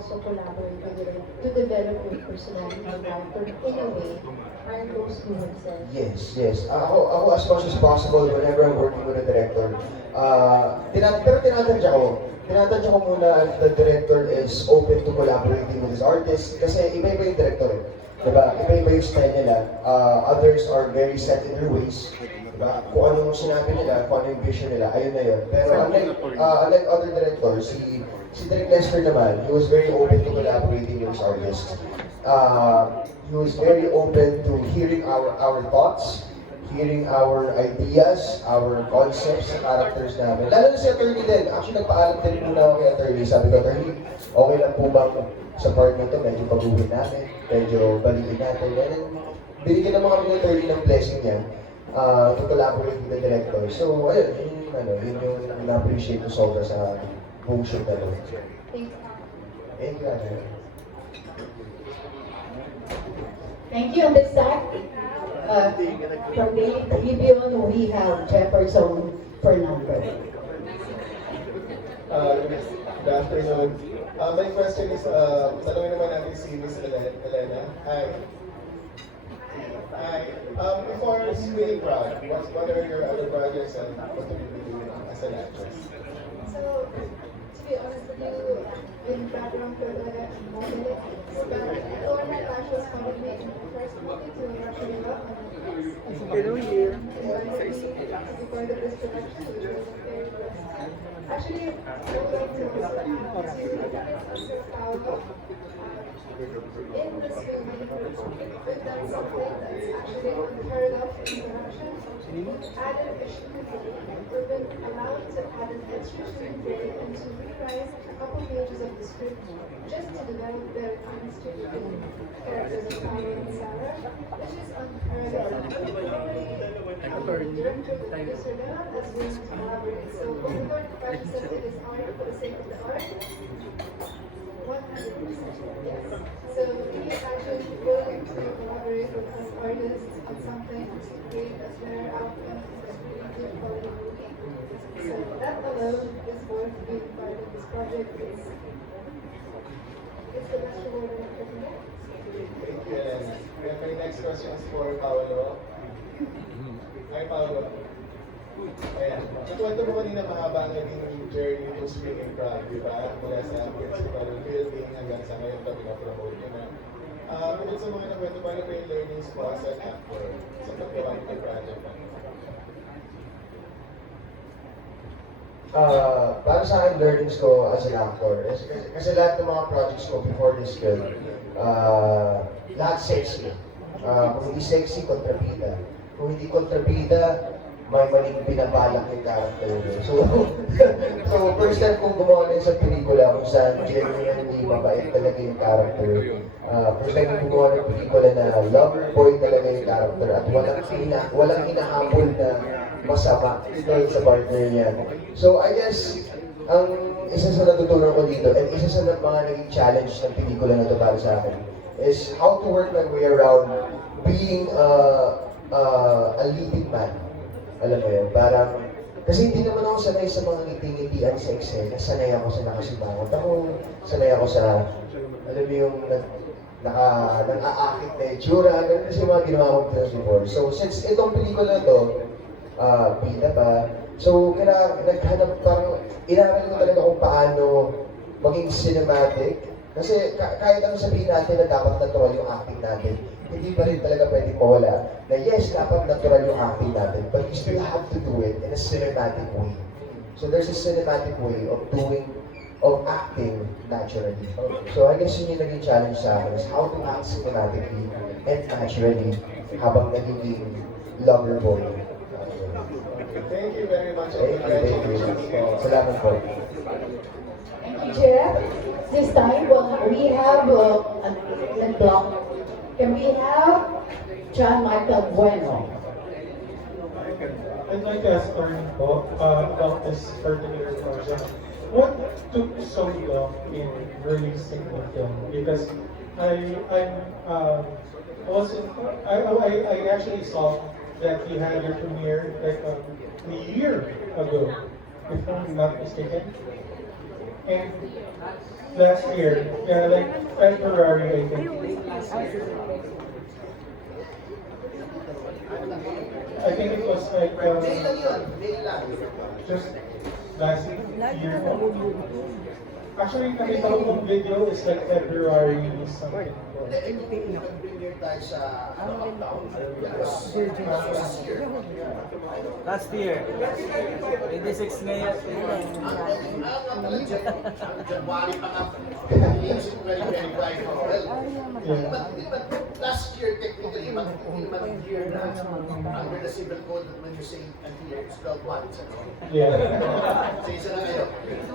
also collaborate with you to develop your personality and character in a way Marcos to himself? Yes, yes. Ako as much as possible, whenever I'm working with a director, pero tinatadya ko. Tinatadya ko muna if the director is open to collaborating with his artist. Kasi iba-iba yung director eh. Diba? Iba-iba yung style nila. Others are very set in their ways. Diba? Kung anong sinabi nila, kung ano yung vision nila, ayun na yun. Pero unlike other directors, si Direk Lester naman, he was very open to collaborating with his artists. He was very open to hearing our thoughts, hearing our ideas, our concepts, sa characters namin. Lalo na si Attorney din. Actually, nagpaalam din muna ako kay Attorney. Sabi ko, Attorney, okay lang po bang sa part na ito, medyo paguhin namin, medyo balikin natin. And then, binigyan naman kami ng Attorney ng blessing niya to collaborate with the director. So, ayun, yun yung na-appreciate ko sobra sa buong shoot na doon. Thank you, Ana. Thank you. On this side, from Daily Tribune, we have Jefferson Fernando. Good afternoon. My question is, tanungin naman natin si Miss Elena. Hi. Hi. Before Screening Proud, what are your other projects and what do you do as an actress? So, to be honest with you, in background ko talaga model. But before my passion was probably in the first movie to Russian Love. Hello here. To be part of this production, which was very blessed. Actually, I would like to also add to Paolo. In this movie, we've done something that's actually unheard of in production. Added a screenplay. We've been allowed to add an extra screenplay and to rewrite a couple pages of the script just to develop their chemistry between characters of Paolo and Sarah, which is unheard of. Normally, director and producer, they're not as willing to collaborate. So when the third party says it is art for the sake of the art, 100% yes. So he is actually willing to collaborate with us artists on something to create a better outcome and a really good quality movie. So that alone is worth being part of this project. It's the best reward I can get. Thank you, Elena. And my next question is for Paolo. Hi, Paolo. Ayan. Nakwento mo kanina mahaba ang naging journey to Screening Proud, di ba? Mula sa principal building hanggang sa ngayon kami na-promote nyo na. Bukod sa mga nakwento, paano ba yung learnings mo as an actor sa paggawa ng project na? Para sa akin, learnings ko as an actor, kasi lahat ng mga projects ko before this film, lahat sexy. Kung hindi sexy, kontrabida. Kung hindi kontrabida, may maling binabalak yung character mo. So first time kong gumawa na sa pelikula kung saan genuinely mabait talaga yung character. First time kong gumawa ng pelikula na lover boy talaga yung character at walang hinahabol na masama doon sa partner niya. So I guess, ang isa sa natutunan ko dito at isa sa mga naging challenge ng pelikula na ito para sa akin is how to work my way around being a leading man. Alam mo yun, parang, kasi hindi naman ako sanay sa mga ngiti-ngitian sa eksena. Sanay ako sa nakasimangot. Sanay ako sa, alam mo yung nag-aakit na itsura. Ganun kasi mga ginawa ko before. So, since itong pelikula na to, bida pa, so, naghanap, parang, inaral ko talaga kung paano maging cinematic. Kasi kahit ang sabihin natin na dapat natural yung acting natin, hindi pa rin talaga pwedeng mawala na yes, dapat natural yung acting natin, but you still have to do it in a cinematic way. So there's a cinematic way of acting naturally. So I guess yun yung naging challenge sa akin is how to act cinematically and naturally habang nagiging lover boy. Thank you very much. Thank you. Salamat po. Thank you, Jeff. This time, we have a block. Can we have John Michael Bueno? I'd like to ask Arnie about this particular project. What took so long in releasing the film? Because I actually saw that you had your premiere like a year ago, if I'm not mistaken. And last year, yeah, like February, I think. I think it was like May lang yun, May lang. just last year. Actually, nakita ko yung video is like February something. Nag-premiere tayo sa lockdown. That was last year. Last year. 26 ngayon. January pa nga. Iisip ko very bright. Well, hindi ba last year technically, hindi naman year na under the civil code that when you say a year, it's 12 months. Yeah. So isa na kayo.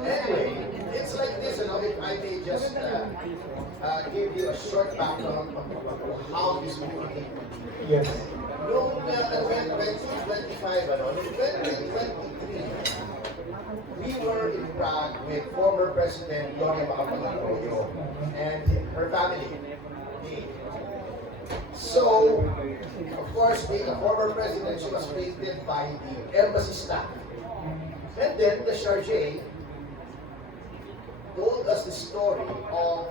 Anyway, it's like this, if I may just give you a short background of how this movie came to be. Yes. Noong 2025, noong 2023, we were in Prague with former President Gloria Macapagal-Arroyo and her family. So, of course, being a former president, she was greeted by the embassy staff. And then the Chargé told us the story of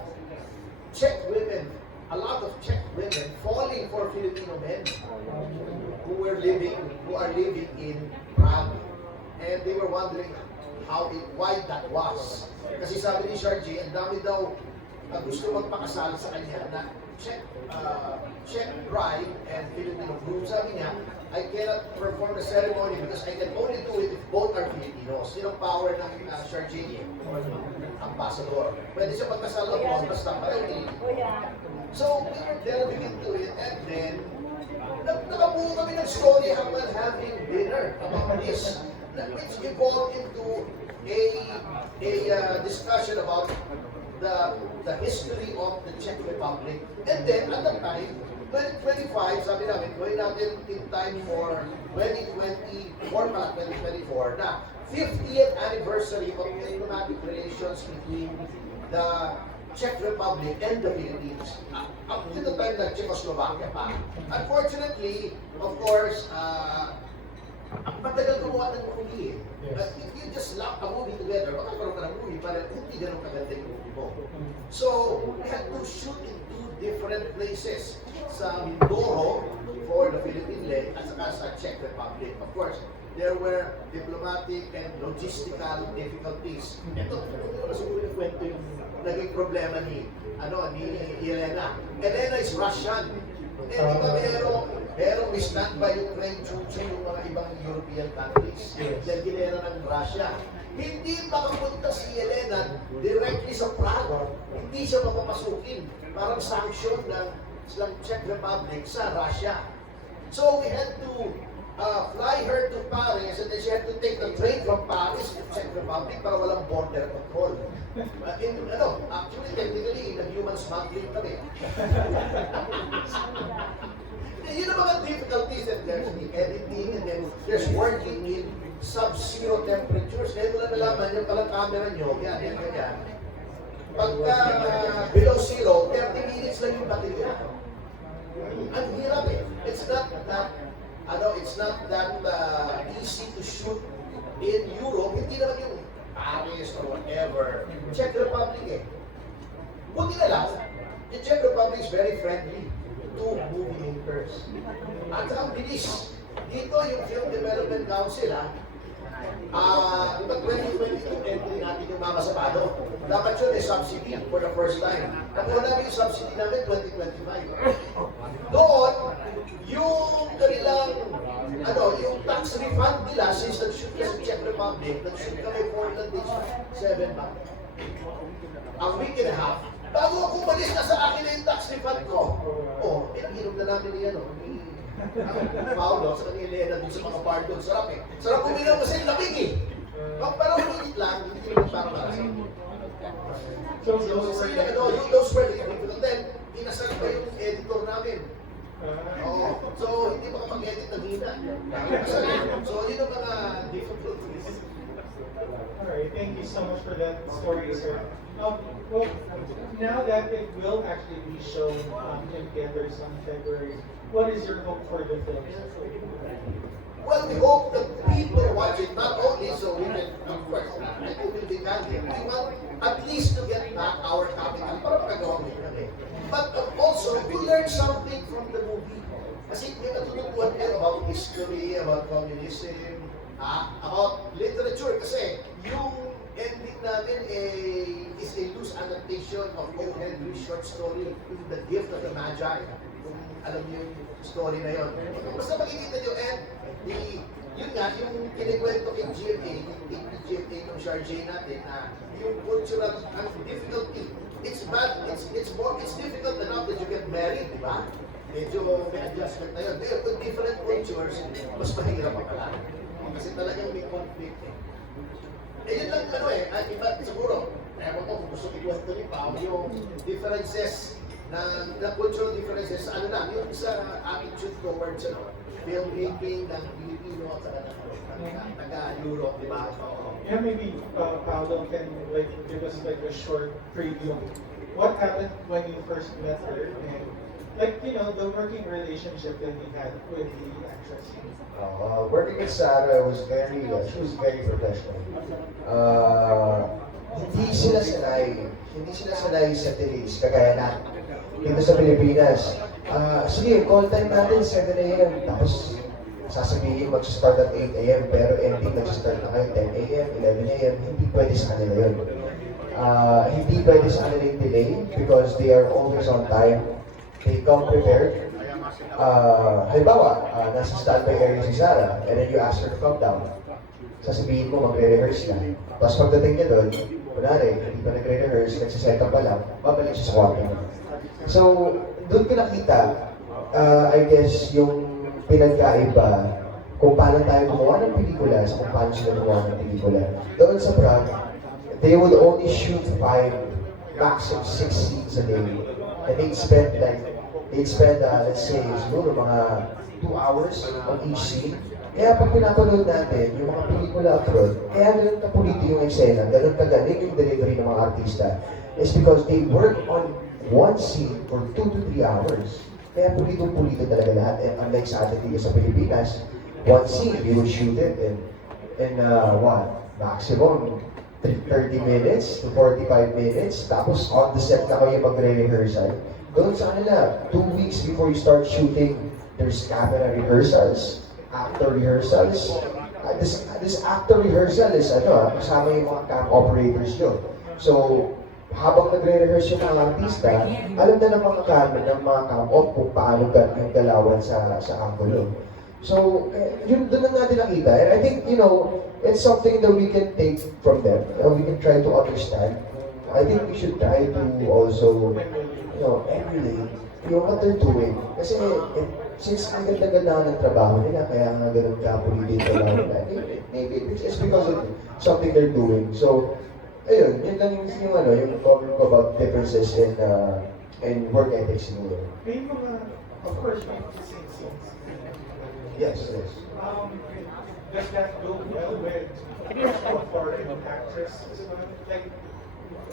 Czech women, a lot of Czech women falling for Filipino men who are living in Prague. And they were wondering why that was. Kasi sabi ni Chargé, ang dami daw gusto magpakasal sa kanya na Czech bride and Filipino groom. Sabi niya, I cannot perform the ceremony because I can only do it if both are Filipinos. Yun ang power ng Chargé, ambassador. Pwede siya magkasal ng basta pareho. So, we were delving into it and then nakabuo kami ng story habang having dinner about this, which evolved into a discussion about the history of the Czech Republic. And then, at that time, 2025, sabi namin, gawin natin in time for 2024 pala, 2024, na 50th anniversary of diplomatic relations between the Czech Republic and the Philippines. Up to the time na Czechoslovakia pa. Unfortunately, of course, matagal gumawa ng movie eh. But if you just lock a movie together, makakaroon ka ng movie, parang hindi ganun kaganda yung movie mo. So, we had to shoot in two different places. Sa Mindoro for the Philippine leg at saka sa Czech Republic. Of course, there were diplomatic and logistical difficulties. Ito na siguro yung kwento yung naging problema ni Elena. Elena is Russian. Eh, di ba merong standby yung Ukraine, Chuchu, yung mga ibang European countries. Dahil ginera ng Russia. Hindi makapunta si Elena directly sa Prague. Hindi siya mapapasukin. Parang sanction ng Czech Republic sa Russia. So we had to fly her to Paris and then she had to take the train from Paris to Czech Republic para walang border control. Actually, technically, nag-human smuggling kami. Yun ang mga difficulties that there's the editing and then there's working in sub-zero temperatures. Ngayon wala nalaman yung palang camera nyo, yan. Pagka below zero, 30 minutes lang yung baterya. Ang hirap eh. It's not that easy to shoot in Europe. Hindi naman yung Paris or whatever. Czech Republic eh. Buti na lang, the Czech Republic is very friendly to movie makers. At ang bilis. Dito yung Film Development Council diba 2022 entry natin yung Mama Sapado. Dapat yun subsidy for the first time. Nakuha namin yung subsidy namin 2025. Doon, yung kanilang, yung tax refund nila since nag-shoot ka sa Czech Republic, nag-shoot kami for the days, 7 months. A week and a half. Bago ako umalis na sa akin na yung tax refund ko. Hirap na namin yan, Paolo, sa kanila Elena dun sa mga bar doon. Sarap eh. Sarap uminom kasi lamig eh. Pero ulit lang, hindi naman parang marami. So those were the difficult. Then, inasal pa yung editor namin. So, hindi makapag-edit ng hina. So, yun ang mga difficulties. Alright, thank you so much for that story, sir. Well, now that it will actually be shown in theaters on February, what is your hope for the film? Well, we hope that people watch it not only so we can, of course, it will be candid. We want at least to get back our capital para makagawa mo yun eh. But also to learn something from the movie. Kasi may natututuan kayo about history, about communism, about literature. Kasi yung ending namin is a loose adaptation of O. Henry's short story, The Gift of the Magi. Kung alam niyo yung story na yun. Basta makikita niyo, yun nga, yung kinikwento kay GMA, yung GMA ng Sharjay natin, yung cultural difficulty. It's difficult enough that you get married, di ba? Medyo may adjustment na yun. With different cultures, mas mahirap pa pala. Kasi talagang may conflict eh. Yun lang iba siguro. Kaya ko kung gusto ikwento ni Pao, yung differences na cultural differences, yung sa attitude towards filmmaking ng Pilipino at saka taga-Europe, di ba? Yeah, maybe Paolo can like give us like a short preview. What happened when you first met her, and like the working relationship that you had with the actress? Working with Sarah was she was very professional. Hindi sila sanay sa delays, kagaya na dito sa Pilipinas. Sige, call time natin 7 a.m. Tapos sasabihin mag-start at 8 a.m. pero ending nag-start na kayo 10 a.m., 11 a.m. Hindi pwede sa kanila yun. Hindi pwede sa kanila yung delay because they are always on time. They come prepared. Halimbawa, nasa standby area si Sarah, and then you ask her to come down. Sasabihin mo, magre-rehearse na. Tapos pagdating niya doon, kunwari, hindi pa nagre-rehearse, nagsiset up pa lang, babalik siya sa kwarto. So, doon ko nakita, I guess, yung pinagkaiba kung paano tayo gumawa ng pelikula sa kung paano sila gumawa ng pelikula. Doon sa Prague, they would only shoot 5, maximum 6 scenes a day. And they'd spend let's say, siguro mga 2 hours on each scene. Kaya pag pinapanood natin yung mga pelikula abroad, kaya ganun kapulito yung eksena, ganun kagaling yung delivery ng mga artista, is because they work on one scene for 2 to 3 hours. Kaya pulito-pulito talaga lahat. And unlike sa atin dito sa Pilipinas, one scene, you will shoot it in maximum 30 minutes to 45 minutes. Tapos on the set na kayo magre-rehearsal. Doon sa kanila, 2 weeks before you start shooting, there's camera rehearsals, actor rehearsals. This actor rehearsal is kasama yung mga cam operators nyo. So, habang nagre-rehearse yung mga artista, alam na ng mga cam op kung paano yung galawan sa angulo. So, yun doon na natin nakita. And I think, it's something that we can take from them. We can try to understand. I think we should try to also, emulate what they're doing. Kasi, since ang ganda-ganda ng trabaho nila, kaya nga ganun ka-pulito lang nila, maybe it's because of something they're doing. So, ayun, yun lang yung comment ko about differences in work ethics siguro. May mga, of course, may same scenes. Yes. Does that go well with a foreign actress as well? Like,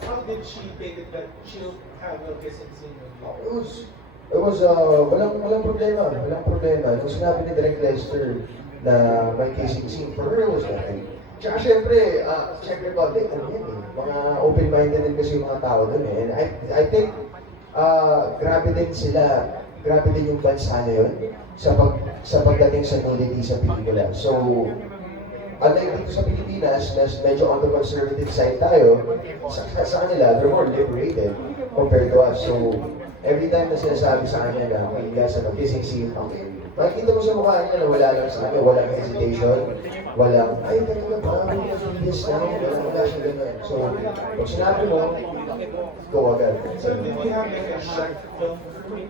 how did she take it that she'll have a kissing scene with you? It was walang problema. Nung sinabi ni Direk Lester na may kissing scene, for her it was nothing. Tsaka syempre, Czech Republic, mga open-minded din kasi yung mga tao doon eh. And I think, grabe din yung bansa na yun sa pagdating sa nudity sa pelikula. So, unlike dito sa Pilipinas, medyo on the conservative side tayo, sa kanila, they're more liberated compared to us. So, every time na sinasabi sa kanya na may sa kissing scene, makikita mo sa mukha niya na wala lang sa kanya, walang hesitation, walang, ay talaga parang yes na, wala siya ganun. So, pag sinabi mo, go agad. So did we have like a short film crew,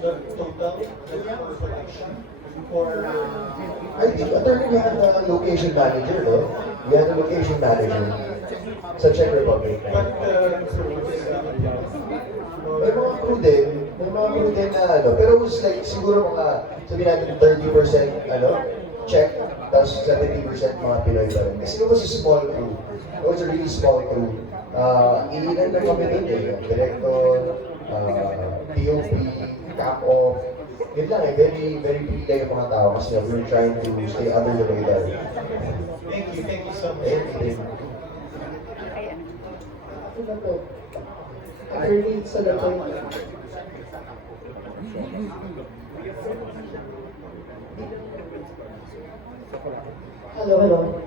the total production? Or I think we had a location manager, no? We had a location manager sa Czech Republic. but the crew is May mga crew din na pero it was like siguro mga, sabihin natin 30% Czech, tapos 70% mga Pinoy pa rin. Kasi it was a small crew. It was a really small crew. Ilinan na kami doon eh. Director, DOP, cap-off, Yun lang eh, very big tayo yung mga tao kasi we're trying to stay under the radar. Thank you so much. Eh, Ano ba to? Attorney sa Latoy. Hello.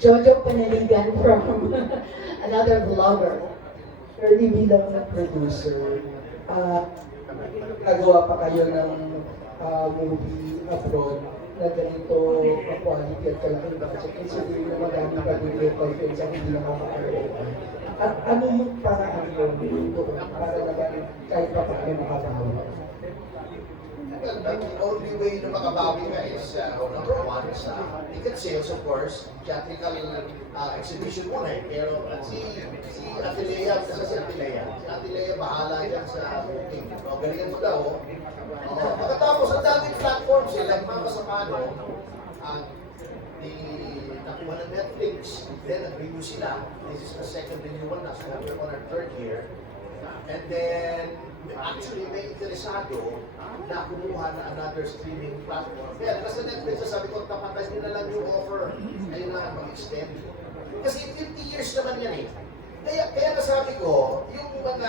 Jojo Panaligan from another vlogger. Attorney bilang producer, nagawa pa kayo ng movie abroad na ganito quality at kalaking budget. Considering na madami pa din local films ang hindi nakaka-earn. At ano yung paraan doon para naman kahit pa paano makabawi? Well, the only way na makabawi ka is, number one, is ticket sales, of course, theatrical exhibition muna eh. Pero si Ate Lea, kasi si Ate Lea bahala dyan sa booking. O, galingan mo daw. Pagkatapos, ang daming platforms eh, like Mama Sapano, nakuha ng Netflix, then nag-review sila. This is the second renewal na, so we're on our third year. And then, actually, may interesado na kumuha na another streaming platform. Kaya nasa Netflix, sabi ko, tapatan nyo na lang yung offer. Ayun na, mag-extend. Kasi 50 years naman yan eh. Kaya nasabi ko, yung mga,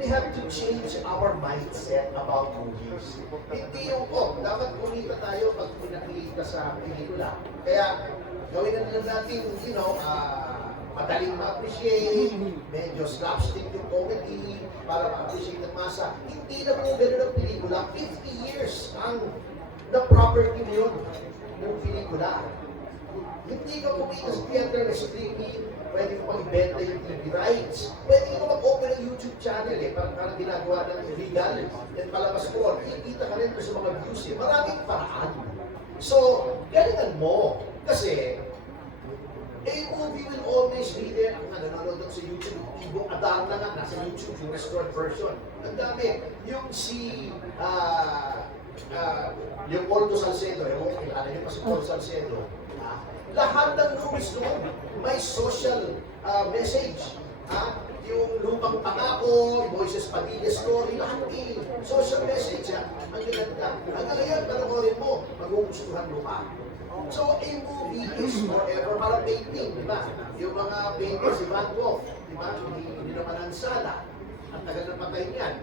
we have to change our mindset about movies. Hindi yung, dapat kumita tayo pag pinakita sa pelikula. Kaya, gawin na lang natin, madaling ma-appreciate, medyo slapstick yung comedy, para ma-appreciate ng masa. Hindi na po ganun ang pelikula. 50 years ang na-property mo yun ng pelikula. Hindi ka kumita sa theater na streaming, pwede mo pang-ibenta yung TV rights. Pwede mo mag-open ng YouTube channel parang ginagawa ng illegal, then palabas mo, kikita ka rin sa mga views Maraming paraan. So, galingan mo. Kasi, a movie will always be there. Ang nanonood sa YouTube, Ibong Adar na nga, nasa YouTube, yung restored version. Ang dami. Yung Leopoldo Salcedo, kilala niyo pa si Paul Salcedo. Lahat ng movies doon, may social message. Yung Lupang Pangako, yung Moises Padilla story, lahat social message. Ang ganda. Hanggang ngayon, panoorin mo, magugustuhan mo pa. So, a movie is forever. Parang painting, di ba? Yung mga painters, si Van Gogh, di ba? Hindi naman ang sala. Ang tagal ng patay niyan.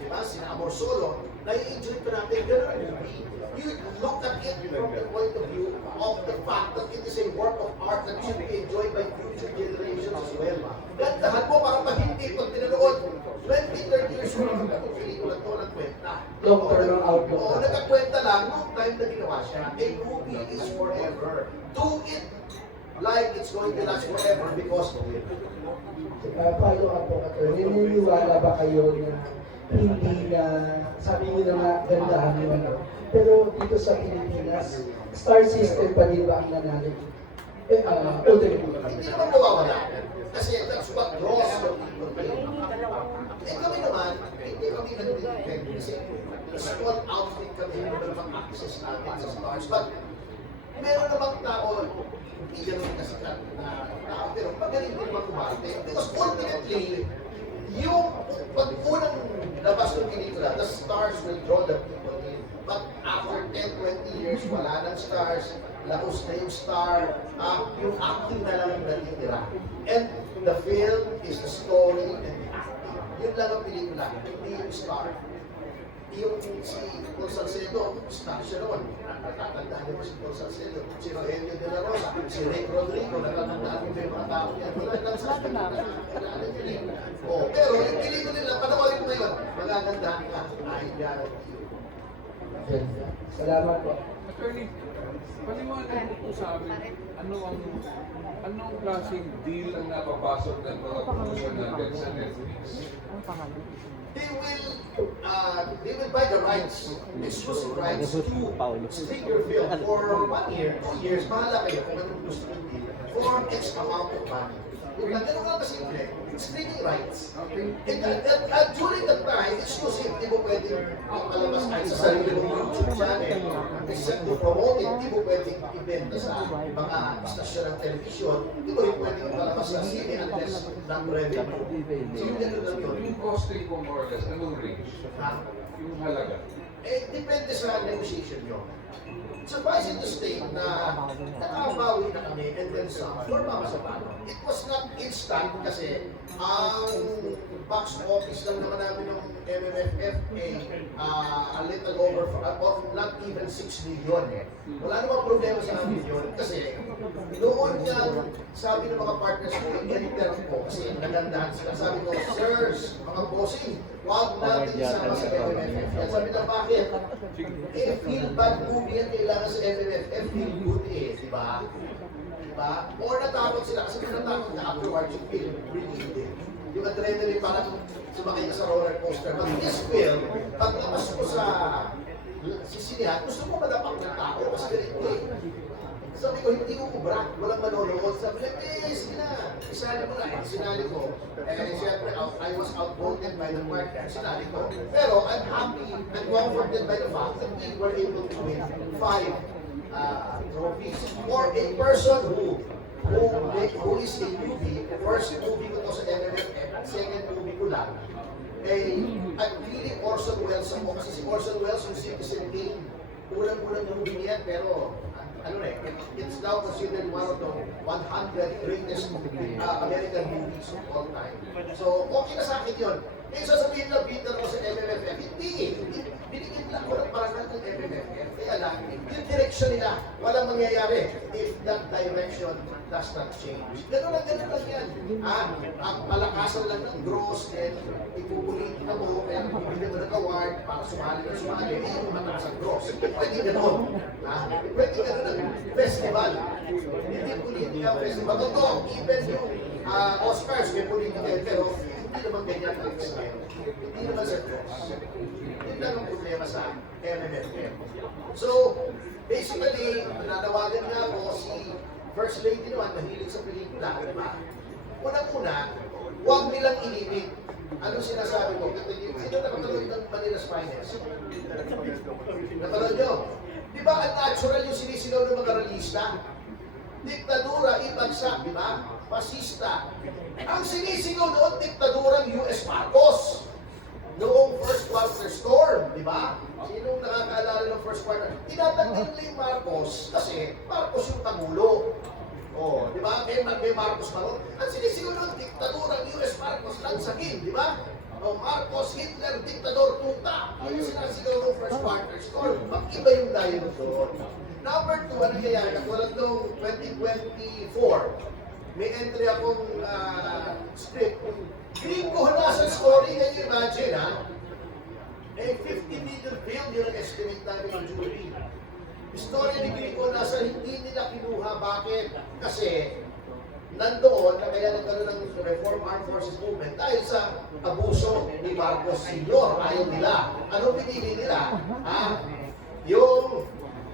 Di ba? Sina Amor Solo. Nai-enjoy pa natin. Ganun ang movie. You look at it from the point of view of the fact that it is a work of art that should be enjoyed by future generations as well. Gandahan mo para pag hindi pag pinanood 20, 30 years from now, itong pelikula to ng kwenta. Long-term outlook. Oo, nagkakwenta lang nung time na ginawa siya. A movie is forever. Do it like it's going to last forever because of it. Follow up po, attorney. Naniniwala ba kayo na hindi na, sabi niyo na nga, gandahan niyo pero dito sa Pilipinas, star system pa din ba ang nanalo? Ultimately. Hindi naman mawawala. Kasi that's what draws the people in. Kami naman, hindi kami nag-depend kasi small outfit kami ng access natin sa stars. But meron namang tao, hindi ganun kasikat na tao, pero magaling din mag-umarte. Because ultimately, yung pag unang labas ng pelikula, the stars will draw the people in. But after 10, 20 years, wala nang stars, laos na yung star, yung acting na lang ang natitira. And the film is the story and the acting. Yun lang ang pelikula, hindi yung star. Yung si Paul Salcedo, star siya noon. Natatandaan niyo ba si Paul Salcedo? Si Rogelio de la Rosa, si Rick Rodrigo, natatandaan niyo ba yung mga tao niya? Wala lang sa akin, kailangan nyo pero yung pelikula nila, panoorin mo ngayon, magagandahan ka. Ay, yan. Salamat po. Attorney, paliwanag mo po sa amin, anong klaseng deal ang napapasok ng mga producer natin sa Netflix? They will buy the rights, exclusive rights to stream your film for 1 year, 2 years, bahala kayo kung anong gusto nyo deal, for X amount of money. Yung ganun nga kasimple, streaming rights. Okay. And during that time, exclusive, di mo pwedeng palabas kahit sa sarili mong YouTube channel. Kasi to promote it, di mo pwedeng ibenta sa mga stasyon ng television, di mo rin pwedeng palabas sa sine unless ng revenue. So yung ganun lang yun. Yung costing ko more or less, anong range? Ha? Yung halaga. Eh, depende sa negotiation nyo. Suffice it to state na nakabawi na kami and then some for Mama Sabano. It was not instant kasi ang box office lang naman namin ng MMFF a little over, not even 6 million. Wala namang problema sa amin yun kasi noon nga sabi ng mga partners ko, i-enter ko kasi nagandahan sila. Sabi ko, sirs, mga bossing, wag natin isama sa MMFF. Yan sabi na bakit? Eh, feel bad movie yan kailangan sa MMFF, feel good eh, di ba? Diba? Or natakot sila kasi kung natakot na afterwards yung film, relieved eh. Yung adrenaline parang sumakay ka sa roller coaster. But this film, paglabas ko sa sinihan, gusto ko madapak ng tao kasi ganito eh. Sabi ko, hindi ko kubra, walang manonood. Sabi ko, eh, sige na, isali mo na. Sinali ko. Eh, siyempre, I was outvoted by the partner. Sinali ko. Pero I'm happy and comforted by the fact that we were able to win 5 trophies. For a person who is a newbie, first movie ko to sa MMFF, second movie ko lang, eh, I'm feeling Orson Welles ako kasi si Orson Welles yung Citizen Kane. Unang-unang movie niyan, pero it's now considered one of the 100 greatest American movies of all time. So, okay na sa akin yun. Eh, sasabihin lang, Peter, ko sa MMFF. Hindi eh. Binigyan lang ko ng parangal ng MMFF. Kaya lang, yung direction nila, walang mangyayari if that direction does not change. Ganun lang yan. Ang palakasan lang ng gross, then ipupulitin na mo, kaya bibili mo ng award para sumali, eh, yung mataas ang gross. Pwede ganun. Pwede ganun ang festival. Hindi politika ang festival. Totoo, even yung Oscars, may politika yun, pero hindi naman ganyan ang extent. Hindi naman sa gross. Yun lang ang problema sa MMFF. So, basically, nanawagan nga ako si First Lady naman, mahilig sa pelikula, di ba? Unang-una, huwag nilang ilimit. Anong sinasabi ko? Sino nakapanood ng Manila's Finest? Napanood nyo? Di ba ang natural yung sinisigaw ng mga realista? Diktadura, ibagsak, di ba? Fascista. Ang sinisigaw noon, diktadurang US Marcos. Noong first quarter storm, di ba? Sinong nakakaalala ng first quarter? Tinatanggal nila yung Marcos kasi Marcos yung Pangulo. Oh, di ba? May Marcos pa ron. Ang sinisigaw noon, diktadurang US Marcos, lansagin, di ba? O Marcos, Hitler, diktador, tuta. Yun yung sinasigaw ng first quarter storm. Mag-iba yung dayo doon. Number 2, ano kaya? Katulad noong 2024, may entry akong script. Gringo nasa story, can you imagine, ha? Eh, 50 million film yung nag-estimate namin ng jury. Story ni Gringo nasa hindi nila kinuha. Bakit? Kasi nandoon na kaya nagkaroon ng Reform Armed Forces Movement dahil sa abuso ni Marcos Sr. Ayaw nila. Ano pinili nila? Yung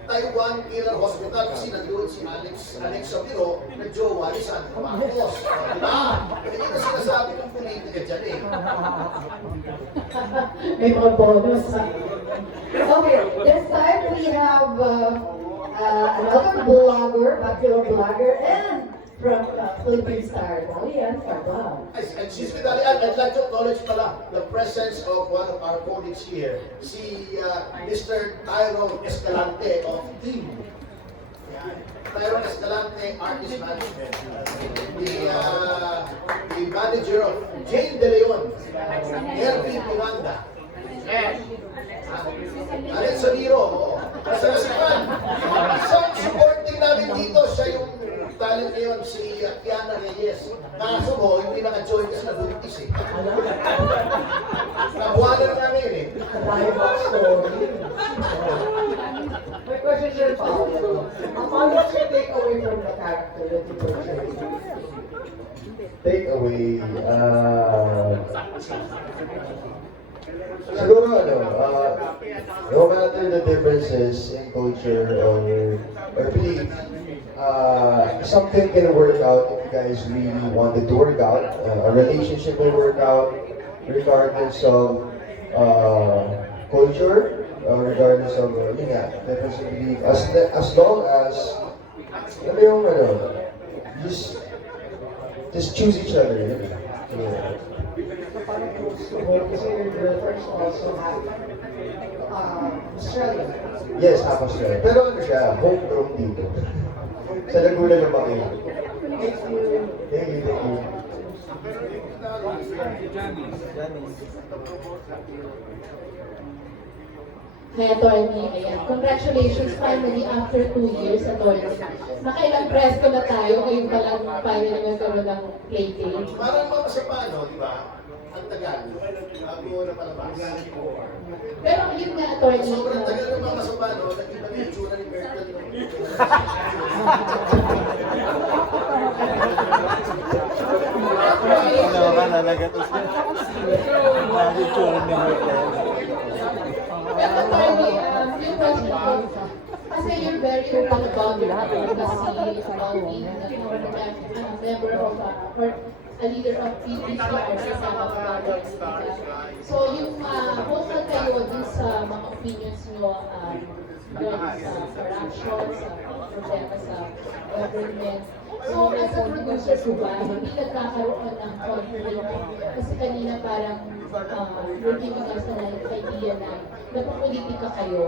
Taiwan Killer Hospital kasi nandun si Alex Sabiro na jowa ni Sandro Marcos. Diba? Hindi na sinasabi ng politika dyan eh. May mga bonus. Okay, this time we have another blogger, popular blogger, and from Philippine Star, Dalian Sarbao. Excuse me, Dalian, I'd like to acknowledge pala the presence of one of our colleagues here, si Mr. Tyrone Escalante of Team. Tyrone Escalante, Artist Management. The manager of Jane De Leon, Erwin Miranda. Alex Sabiro, nasa kasipan. Isang supporting namin dito, siya yung talent ngayon, si Kiana Reyes. Kaso mo, hindi naka-join kasi nabuntis eh. Nabuhanan na namin yun eh. My question is, what's your takeaway from the character that you portrayed? Takeaway, siguro no matter the differences in culture or belief, something can work out if you guys really wanted to work out. A relationship will work out regardless of culture, regardless of yun nga, difference in belief. As long as ano yung just choose each other. Yun. Yeah. Well, kasi your girlfriend's also half Australian. Yes, half Australian. Pero ano siya, homegrown dito. Sa Laguna ng Bakin. Thank you. Thank you, thank you. Hi, attorney. Ayan. Congratulations finally after 2 years, attorney. Nakailang press ko na tayo, ngayon pa lang finally nagkaroon ng play game. Parang mga sa paano, di ba? Ang tagal. Bago na palabas. Pero yun nga, attorney. Sobrang tagal ng mga sa paano, nag-iba na yung tsura ni Bertel. Ano ka nalagat siya? Nag-tour ni Hotel. Pero attorney, yung question ko, kasi you're very open about your advocacy, about being a member of, or a leader of PPCR sa mga politika. So yung vocal kayo dun sa mga opinions nyo dun sa corruption, sa problema sa government. So as a producer po ba, hindi nagkakaroon ng conflict? Kasi kanina parang you're giving us an idea na napapolitika kayo.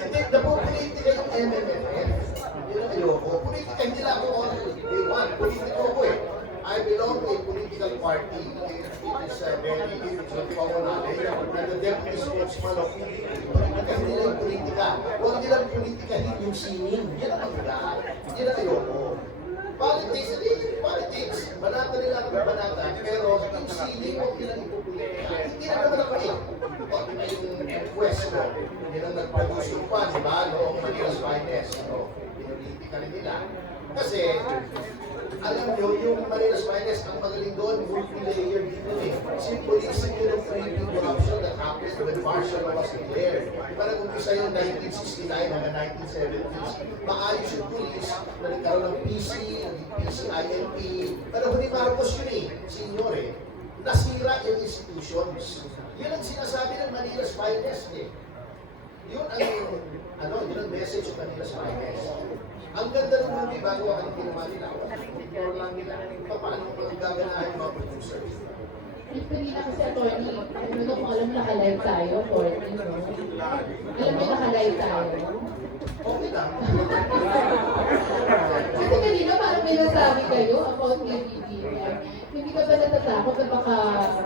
Hindi, napupolitika yung MMFF. Yun ang ayoko. Politika, hindi lang ako on day one. Politiko ko eh. I belong to a political party. It is very difficult for natin. And the deputy spokesman of PDP. Politika, hindi lang yung politika. Huwag nilang politika, hindi yung singing. Yan ang magdaan. Yan ang ayoko. Politics, hindi politics. Banata nila ang banata. Pero yung singing, huwag nilang ipupolitika. Hindi na naman ako eh. Huwag na yung request ko. Yan ang nag-produce yung pan, di ba? Noong Manila's Finest. Pinulitika rin nila. Kasi, alam nyo, yung Manila's Finest, ang magaling doon, multi-layer dito eh. Symbolism yun ng freaking corruption that happened when martial law was declared. Parang umpisa yung 1969 hanggang 1970s. Maayos yung police na nagkaroon ng PC, PCINP. Pero ni Marcos yun eh, senior eh. Nasira yung institutions. Yun ang sinasabi ng Manila's Finest eh. Yun ang message ng Manila's Finest. Ang ganda ng movie bago ang ginawa nila. Pero lang nila, paano kung gaganahan yung mga producers? Kanina kasi attorney, ano nung alam naka-live tayo, attorney, no? Alam mo naka-live tayo? Okay lang. Kasi kanina parang may nasabi kayo about kay BBM. Hindi ka ba natatakot na baka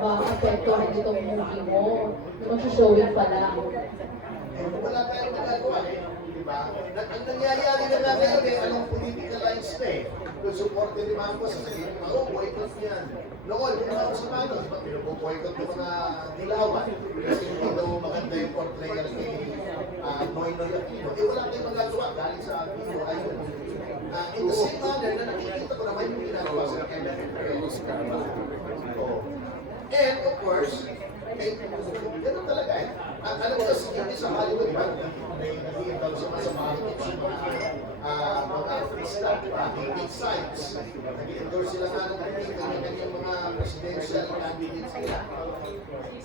ma-apektuhan itong movie mo? Na mag-showing pa lang. Wala tayong magagawa eh. Diba? Ang nangyayari na nga ngayon eh, anong political lines na eh. Kung supportin ni Marcos, sasabihin mo, oh, boycott yan. Noon, yung mga Marcos, diba, pinuboycott yung mga dilawan. Kasi hindi daw maganda yung portrayal kay Noynoy Aquino. Eh, wala tayong magagawa dahil sa Aquino. Ayun. In the same manner, na nakikita ko naman yung ginagawa sa MFF. And of course, ganun talaga eh. Alam mo kasi hindi sa Hollywood, di ba? May nag-iindaw sa mga politics, mga artista, di ba? Big sides. Nag-endorse sila nga ng kanyang mga presidential candidates nila.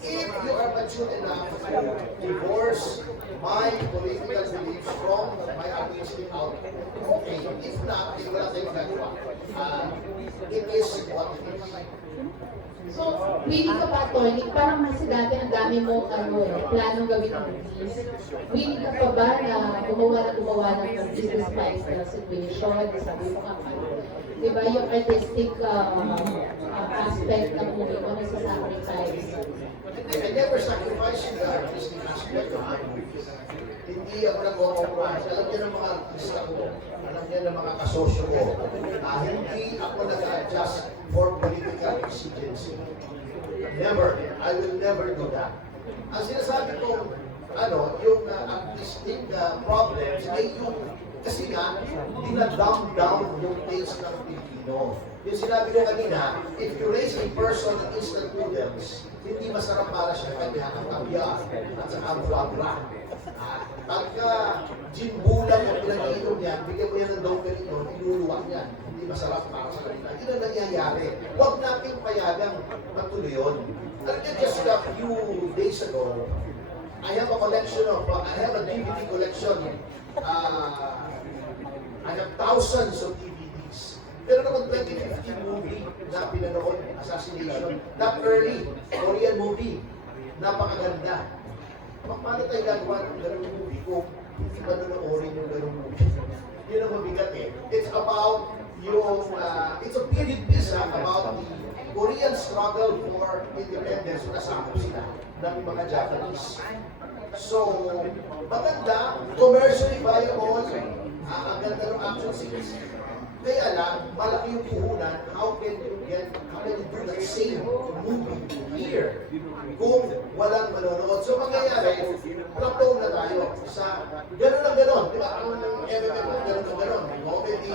If you are mature enough to divorce my political beliefs from my artistic output, okay. If not, wala tayong magagawa. It is what it is. So, willing ka pa, attorney, parang kasi dati ang dami mo, planong gawin ng movies. Willing ka pa ba na gumawa ng business wise na situation? Sabi mo nga, di ba, yung artistic aspect ng movie mo, nasa-sacrifice? I never sacrifice the artistic aspect of my movies. Hindi ako nag-compromise. Alam niyo ng mga artista ko, alam niyo ng mga kasosyo ko, hindi ako nag-adjust for political exigency. Never. I will never do that. Ang sinasabi ko, yung artistic problems ay yung, kasi nga, dinadumb down yung taste ng Pilipino. Yung sinabi ko kanina, if you raise a person in instant noodles, hindi masarap para siya kanya ang kabyar at saka ang buwabra. Pagka ginbulang ang pinag-iinom niya, bigyan mo yan ng Domperino, inuluwak niya. Hindi masarap para sa kanila. Yun ang nangyayari. Huwag natin payagang matuloy yun. Just a few days ago, I have a DVD collection. I have thousands of DVDs. Pero naman 2015 movie na pinanood, Assassination, that early Korean movie, napakaganda. Paano tayo gagawa ng ganung movie kung hindi pa nanoorin yung ganung movie? Yun ang mabigat eh. It's about yung, it's a period piece about the Korean struggle for independence. Nasakop sila ng mga Japanese. So, maganda, commercially viable, ang ganda ng action scenes. Kaya lang, malaki yung puhunan, how can you do that same movie here kung walang manonood? So, mangyayari, plateau na tayo sa gano'n na gano'n. Di ba? Ang MMM mo, gano'n na gano'n. Comedy,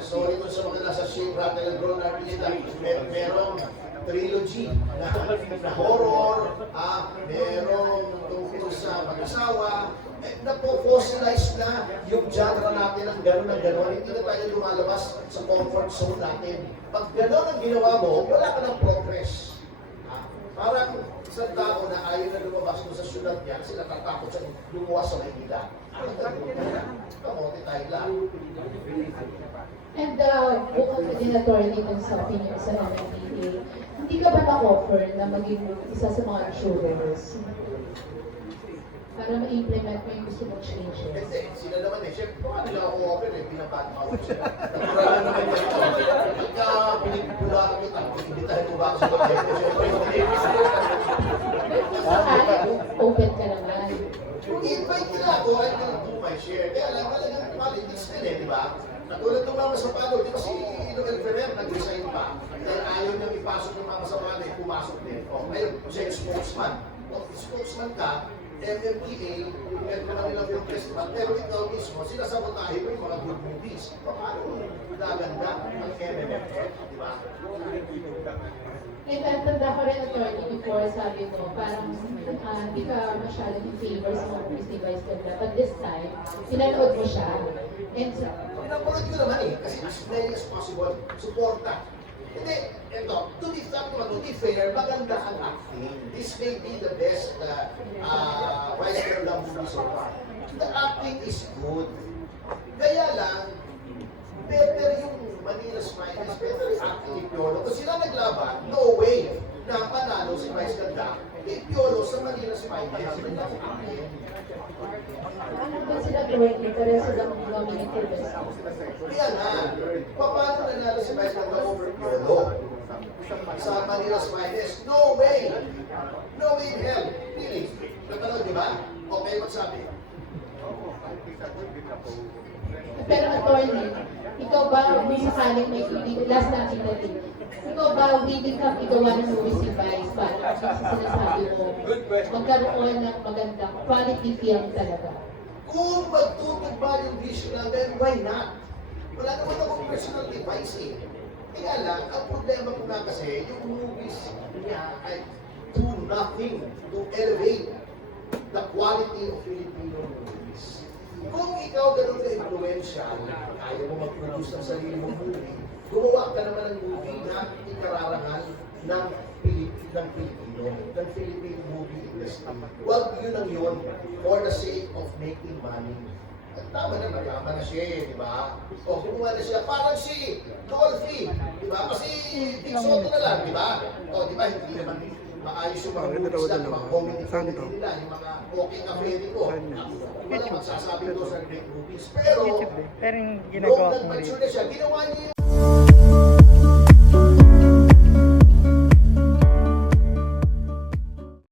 sorry kung sa mga nasa Shane Rattle and Roll artista, merong trilogy na horror, merong tungkol sa mag-asawa, napo-fossilize na yung genre natin ng gano'n ng gano'n. Hindi na tayo lumalabas sa comfort zone natin. Pag gano'n ang ginawa mo, wala ka ng progress. Parang isang tao na ayaw na lumabas mo sa syudad niya kasi natatakot siya lumuwas sa Maynila. Ano ka lumabas? Kamote tayo lang. And bukod sa dinatory dito sa opinion sa MMDA, hindi ka ba na-offer na maging isa sa mga insurers? Para ma-implement mo yung gusto mong changes. Kasi sila naman eh, syempre kung ano lang ako open eh, pinapatawag sila. Natural na naman yan. Pagka pinikipula kami, hindi tayo tubago sa bagay ko. Syempre, Open ka naman. invite nila ako, I will do my share. Kaya lang talagang politics din eh, di ba? Katulad ng mga Sapalo, di ba si Noel Ferrer nag-resign pa? Dahil ayaw niyang ipasok ng mga Sapalo, pumasok din. O, ngayon, siya yung spokesman. O, spokesman ka, MMDA, meron ka nilang yung festival, pero ikaw mismo, sinasabotahe mo yung mga good movies. Paano gaganda ang MMFF, di ba? And tanda ko rin, attorney, before sabi mo, parang hindi ka masyadong in favor sa mga movies ni Vice Ganda. But this time, pinanood mo siya. And Pinapanood ko naman eh, kasi as many as possible, suporta. Hindi, ito, to be fair, maganda ang acting. This may be the best Vice Ganda movie so far. The acting is good. Kaya lang, better yung Manila's Finest, better yung acting ni Piolo. Kung sila naglaban, no way na panalo si Vice Ganda. Kay Piolo sa Manila's Finest, may acting. kung sila correctly, pero sila nominated best. Kaya nga, paano nanalo si Vice Ganda over Piolo? Sa Manila's Finest? No way! No way in hell! Really? Napanood niyo ba? Okay, magsabi. Pero attorney, ikaw ba, kung sakaling may last natin natin, ikaw ba willing kang igawa ng movie si Vice para sa sinasabi mo, magkaroon ng magandang quality film talaga? Kung magtutugma yung vision natin, why not? Wala naman akong personal device eh. Kaya lang, ang problema ko nga kasi, yung movies niya ay do nothing to elevate the quality of Filipino movies. Kung ikaw ganun ka-influential, ayaw mo mag-produce ng sarili mong movie, gumawa ka naman ng movie na ikararangal ng Pilipino, ng Philippine movie industry. Huwag yun ang yun for the sake of making money. At tama na, magkama na siya eh, di ba? O kumuha na siya, parang si Dolphy, di ba? Kasi Big Soto na lang, di ba? O di ba, hindi naman maayos yung mga movies lang, yung mga comedy nila, yung mga okay ka-ferry ko. Wala magsasabi ko sa great movies. Pero, Pero yung nung ginagawa ko nag-mature na siya, ginawa niya yung